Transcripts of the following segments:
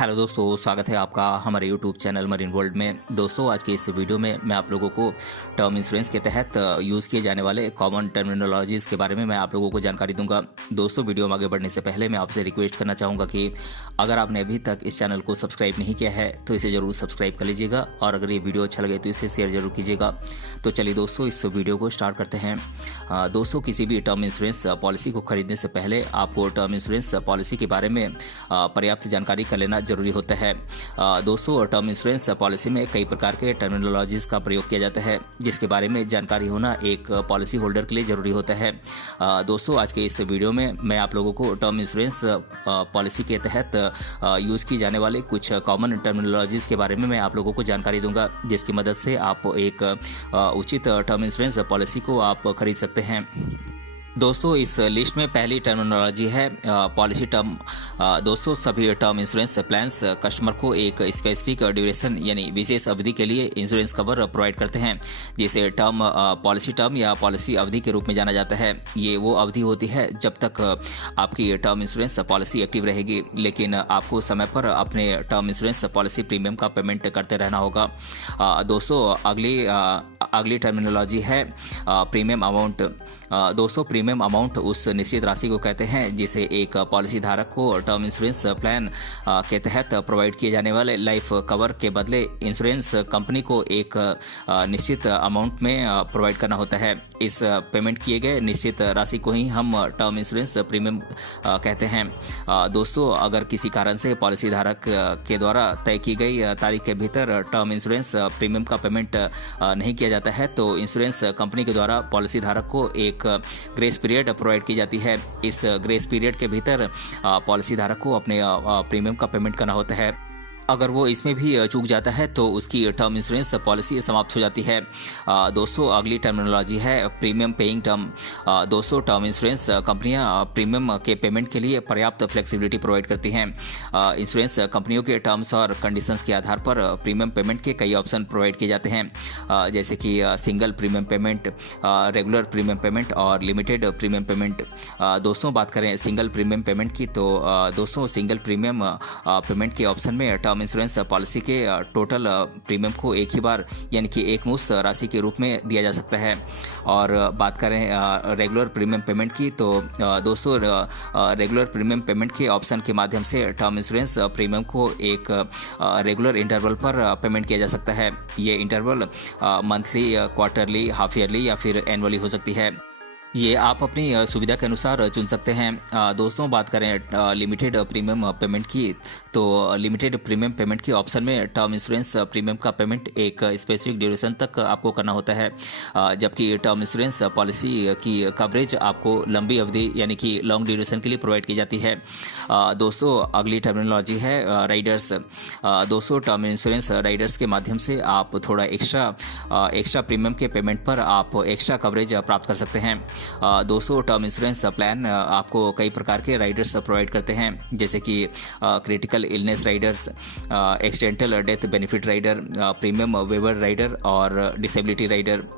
Hello दोस्तों, स्वागत है आपका हमारे यूट्यूब चैनल मरीन वर्ल्ड में। दोस्तों, आज के इस वीडियो में मैं आप लोगों को टर्म इंश्योरेंस के तहत यूज़ किए जाने वाले कॉमन टर्मिनोलॉजीज़ के बारे में मैं आप लोगों को जानकारी दूंगा। दोस्तों, वीडियो में आगे बढ़ने से पहले मैं आपसे रिक्वेस्ट करना चाहूँगा कि अगर आपने अभी तक इस चैनल को सब्सक्राइब नहीं किया है तो इसे ज़रूर सब्सक्राइब कर लीजिएगा, और अगर ये वीडियो अच्छा लगे तो इसे शेयर जरूर कीजिएगा। तो चलिए दोस्तों, इस वीडियो को स्टार्ट करते हैं। दोस्तों, किसी भी टर्म इंश्योरेंस पॉलिसी को खरीदने से पहले आपको टर्म इंश्योरेंस पॉलिसी के बारे में पर्याप्त जानकारी कर लेना जरूरी होता है। दोस्तों, टर्म इंश्योरेंस पॉलिसी में कई प्रकार के टर्मिनोलॉजीज का प्रयोग किया जाता है, जिसके बारे में जानकारी होना एक पॉलिसी होल्डर के लिए जरूरी होता है। दोस्तों, आज के इस वीडियो में मैं आप लोगों को टर्म इंश्योरेंस पॉलिसी के तहत यूज़ की जाने वाले कुछ कॉमन टर्मिनोलॉजीज के बारे में मैं आप लोगों को जानकारी दूंगा, जिसकी मदद से आप एक उचित टर्म इंश्योरेंस पॉलिसी को आप खरीद सकते हैं। दोस्तों, इस लिस्ट में पहली टर्मिनोलॉजी है पॉलिसी टर्म। दोस्तों, सभी टर्म इंश्योरेंस प्लान्स कस्टमर को एक स्पेसिफिक ड्यूरेशन यानी विशेष अवधि के लिए इंश्योरेंस कवर प्रोवाइड करते हैं, जिसे टर्म पॉलिसी टर्म या पॉलिसी अवधि के रूप में जाना जाता है। ये वो अवधि होती है जब तक आपकी टर्म इंश्योरेंस पॉलिसी एक्टिव रहेगी, लेकिन आपको समय पर अपने टर्म इंश्योरेंस पॉलिसी प्रीमियम का पेमेंट करते रहना होगा। दोस्तों, अगली टर्मिनोलॉजी है प्रीमियम अमाउंट। दोस्तों, प्रीमियम अमाउंट उस निश्चित राशि को कहते हैं जिसे एक पॉलिसी धारक को टर्म इंश्योरेंस प्लान के तहत प्रोवाइड किए जाने वाले लाइफ कवर के बदले इंश्योरेंस कंपनी को एक निश्चित अमाउंट में प्रोवाइड करना होता है। इस पेमेंट किए गए निश्चित राशि को ही हम टर्म इंश्योरेंस प्रीमियम कहते हैं। दोस्तों, अगर किसी कारण से पॉलिसी धारक के द्वारा तय की गई तारीख के भीतर टर्म इंश्योरेंस प्रीमियम का पेमेंट नहीं किया जाता है तो इंश्योरेंस कंपनी के द्वारा पॉलिसी धारक को एक ग्रेस पीरियड प्रोवाइड की जाती है। इस ग्रेस पीरियड के भीतर पॉलिसी धारक को अपने प्रीमियम का पेमेंट करना होता है। अगर वो इसमें भी चूक जाता है तो उसकी टर्म इंश्योरेंस पॉलिसी समाप्त हो जाती है। दोस्तों, अगली टर्मिनोलॉजी है प्रीमियम पेइंग टर्म। दोस्तों, टर्म इंश्योरेंस कंपनियां प्रीमियम के पेमेंट के लिए पर्याप्त फ्लेक्सिबिलिटी प्रोवाइड करती हैं। इंश्योरेंस कंपनियों के टर्म्स और कंडीशंस के आधार पर प्रीमियम पेमेंट के कई ऑप्शन प्रोवाइड किए जाते हैं, जैसे कि single premium payment, regular premium payment और लिमिटेड प्रीमियम पेमेंट। दोस्तों, बात करें सिंगल प्रीमियम पेमेंट की तो दोस्तों सिंगल प्रीमियम पेमेंट के ऑप्शन में टर्म इंश्योरेंस पॉलिसी के टोटल प्रीमियम को एक ही बार यानी कि एक मुश्त राशि के रूप में दिया जा सकता है। और बात करें रेगुलर प्रीमियम पेमेंट की तो दोस्तों रेगुलर प्रीमियम पेमेंट के ऑप्शन के माध्यम से टर्म इंश्योरेंस प्रीमियम को एक रेगुलर इंटरवल पर पेमेंट किया जा सकता है। ये interval monthly, quarterly, half yearly या फिर एनुअली हो सकती है। ये आप अपनी सुविधा के अनुसार चुन सकते हैं। दोस्तों, बात करें लिमिटेड प्रीमियम पेमेंट की तो लिमिटेड प्रीमियम पेमेंट के ऑप्शन में टर्म इंश्योरेंस प्रीमियम का पेमेंट एक स्पेसिफिक ड्यूरेशन तक आपको करना होता है, जबकि टर्म इंश्योरेंस पॉलिसी की कवरेज आपको लंबी अवधि यानी कि लॉन्ग ड्यूरेशन के लिए प्रोवाइड की जाती है। दोस्तों, अगली टर्मिनोलॉजी है राइडर्स। दोस्तों, टर्म इंश्योरेंस राइडर्स के माध्यम से आप थोड़ा एक्स्ट्रा प्रीमियम के पेमेंट पर आप एक्स्ट्रा कवरेज प्राप्त कर सकते हैं। दोस्तों, टर्म इंश्योरेंस प्लान आपको कई प्रकार के राइडर्स प्रोवाइड करते हैं, जैसे कि critical illness riders, accidental death benefit rider, premium waiver rider और डिसेबिलिटी राइडर।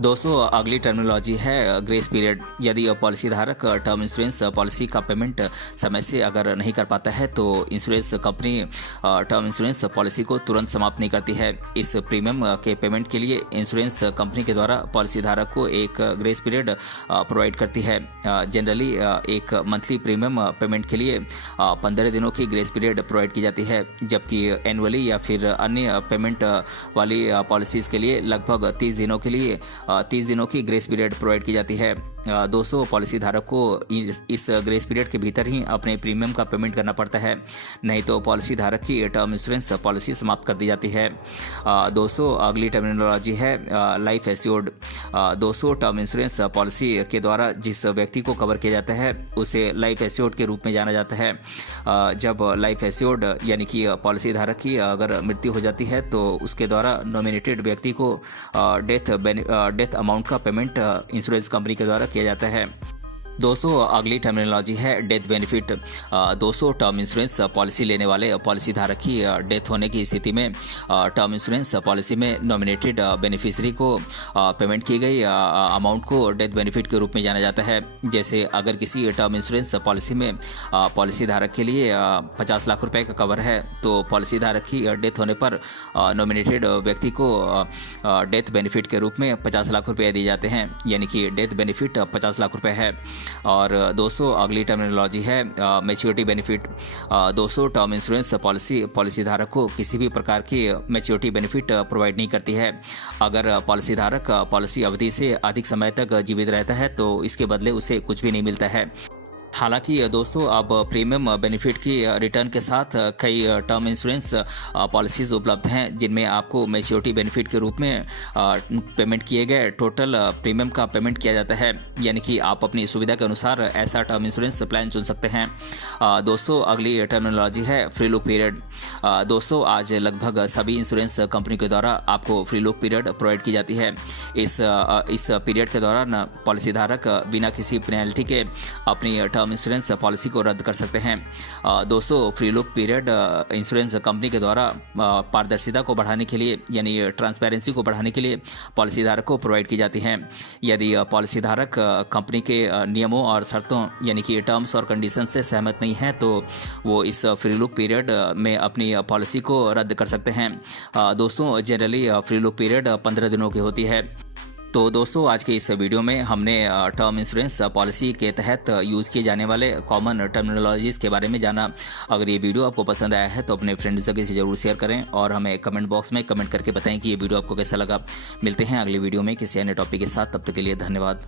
दोस्तों, अगली टर्मिनोलॉजी है ग्रेस पीरियड। यदि पॉलिसी धारक टर्म इंश्योरेंस पॉलिसी का पेमेंट समय से अगर नहीं कर पाता है तो insurance company term insurance policy को तुरंत समाप्त नहीं करती है। इस प्रीमियम के पेमेंट के लिए इंश्योरेंस कंपनी के द्वारा पॉलिसी धारक को एक ग्रेस पीरियड प्रोवाइड करती है। जनरली एक मंथली प्रीमियम पेमेंट के लिए 15 दिनों की ग्रेस पीरियड प्रोवाइड की जाती है, जबकि एनुअली या फिर अन्य पेमेंट वाली पॉलिसीज़ के लिए लगभग 30 दिनों की ग्रेस पीरियड प्रोवाइड की जाती है। दोस्तों, पॉलिसी धारक को इस ग्रेस पीरियड के भीतर ही अपने प्रीमियम का पेमेंट करना पड़ता है, नहीं तो पॉलिसी धारक की टर्म इंश्योरेंस पॉलिसी समाप्त कर दी जाती है। दोस्तों, अगली टर्मिनोलॉजी है लाइफ एश्योर्ड। दोस्तों, टर्म इंश्योरेंस पॉलिसी के द्वारा जिस व्यक्ति को कवर किया जाता है उसे लाइफ एश्योर्ड के रूप में जाना जाता है। जब लाइफ एश्योर्ड यानी कि पॉलिसी धारक की अगर मृत्यु हो जाती है तो उसके द्वारा नॉमिनेटेड व्यक्ति को डेथ अमाउंट का पेमेंट इंश्योरेंस कंपनी के द्वारा किया जाता है। दोस्तों अगली टर्मिनोलॉजी है डेथ बेनिफिट। दोस्तों टर्म इंश्योरेंस पॉलिसी लेने वाले पॉलिसी धारक की डेथ होने की स्थिति में टर्म इंश्योरेंस पॉलिसी में नॉमिनेटेड बेनिफिशियरी को पेमेंट की गई अमाउंट को डेथ बेनिफिट के रूप में जाना जाता है। जैसे अगर किसी टर्म इंश्योरेंस पॉलिसी में पॉलिसी धारक के लिए 50 लाख रुपए का कवर है तो पॉलिसी धारक की डेथ होने पर नॉमिनेटेड व्यक्ति को डेथ बेनिफिट के रूप में 50 लाख रुपए दिए जाते हैं, यानी कि डेथ बेनिफिट 50 लाख रुपए है। और दोस्तों अगली टर्मिनोलॉजी है मैच्योरिटी बेनिफिट। दोस्तों टर्म इंश्योरेंस पॉलिसी धारक को किसी भी प्रकार की मैच्योरिटी बेनिफिट प्रोवाइड नहीं करती है। अगर पॉलिसी धारक पॉलिसी अवधि से अधिक समय तक जीवित रहता है तो इसके बदले उसे कुछ भी नहीं मिलता है। हालांकि दोस्तों अब प्रीमियम बेनिफिट की रिटर्न के साथ कई टर्म इंश्योरेंस पॉलिसीज़ उपलब्ध हैं जिनमें आपको मैच्योरिटी बेनिफिट के रूप में पेमेंट किए गए टोटल प्रीमियम का पेमेंट किया जाता है, यानी कि आप अपनी सुविधा के अनुसार ऐसा टर्म इंश्योरेंस प्लान चुन सकते हैं। दोस्तों अगली टर्मिनोलॉजी है फ्री लुक पीरियड। दोस्तों आज लगभग सभी इंश्योरेंस कंपनी के द्वारा आपको फ्री लुक पीरियड प्रोवाइड की जाती है। इस पीरियड के दौरान पॉलिसी धारक बिना किसी पेनल्टी के अपनी टर्म इंश्योरेंस पॉलिसी को रद्द कर सकते हैं। दोस्तों free look period insurance company के द्वारा पारदर्शिता को बढ़ाने के लिए यानी ट्रांसपेरेंसी को बढ़ाने के लिए पॉलिसी धारक को प्रोवाइड की जाती हैं। यदि पॉलिसी धारक कंपनी के नियमों और शर्तों यानी कि टर्म्स और कंडीशन से सहमत नहीं है तो वो इस फ्री लुक पीरियड में अपनी पॉलिसी को रद्द कर सकते हैं। दोस्तों जनरली फ्री लुक पीरियड 15 दिनों की होती है। तो दोस्तों आज के इस वीडियो में हमने टर्म इंश्योरेंस पॉलिसी के तहत यूज़ किए जाने वाले कॉमन टर्मिनोलॉजीज़ के बारे में जाना। अगर ये वीडियो आपको पसंद आया है तो अपने फ्रेंड्स के से ज़रूर शेयर करें और हमें कमेंट बॉक्स में कमेंट करके बताएं कि ये वीडियो आपको कैसा लगा। मिलते हैं अगली वीडियो में किसी अन्य टॉपिक के साथ, तब तक के लिए धन्यवाद।